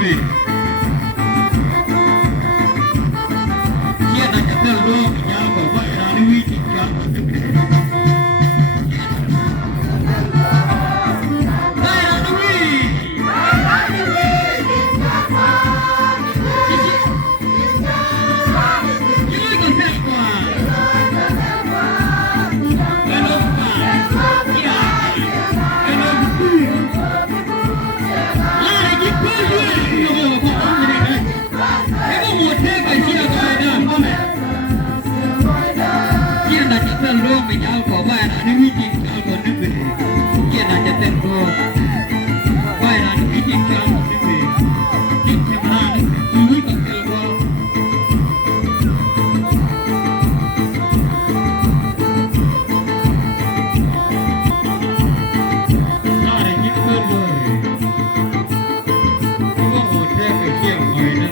về chia là chặt đơn luôn nhà của vậy là đi chỉ cho mình nhau có vai là đi chỉ cho con nước về kia làจะเป็นตัวvai là đi chỉ cho con nước về chỉ cho là điกับเกลือน่าได้ยินเพิ่มเลยก็หมดแค่ไปเที่ยวหน่อยนะ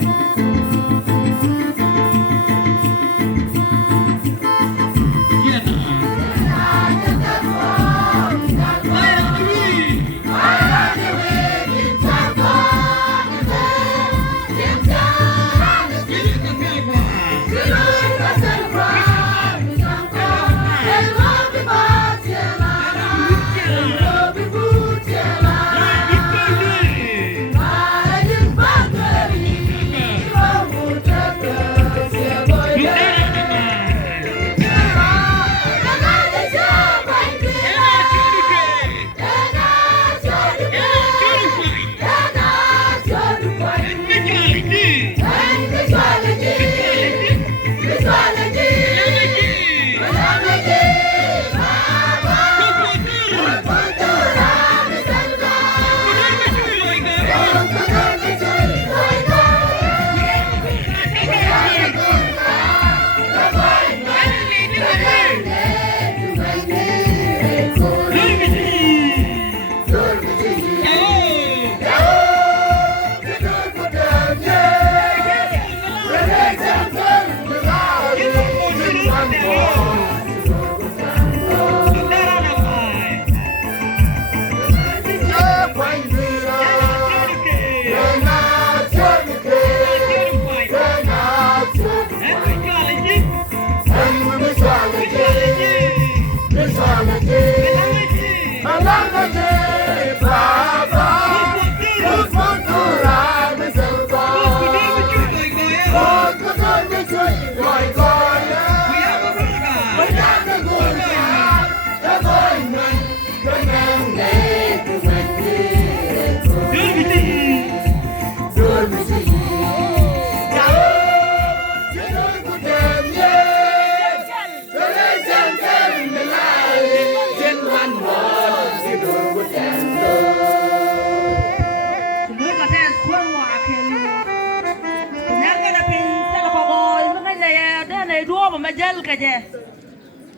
Majal kaje,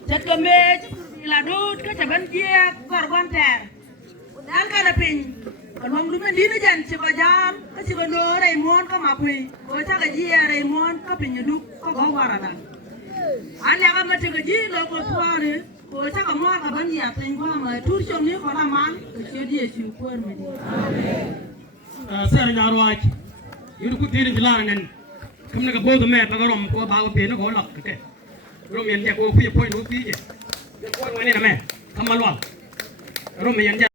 jat kami ladut ke caban dia korban ter. Dan kada pin, kalau belum di mejan sebajam, ke sebano Raymond ke Makuey, kau cakap dia Raymond ke Pignaduk ke Woreda. Anda kan macam kaji lalu suara, kau cakap mau kaban dia tengok mai turun ni kau ramal, kau dia syukur mesti. Saya nyaruak, itu kutir jelaran. Kamu nak bawa tu meh, kalau kau bawa pin kau lak ke. Rumah yang dia kau punya poin rupi je. Dia kau mana meh, kamu luar. Rumah yang dia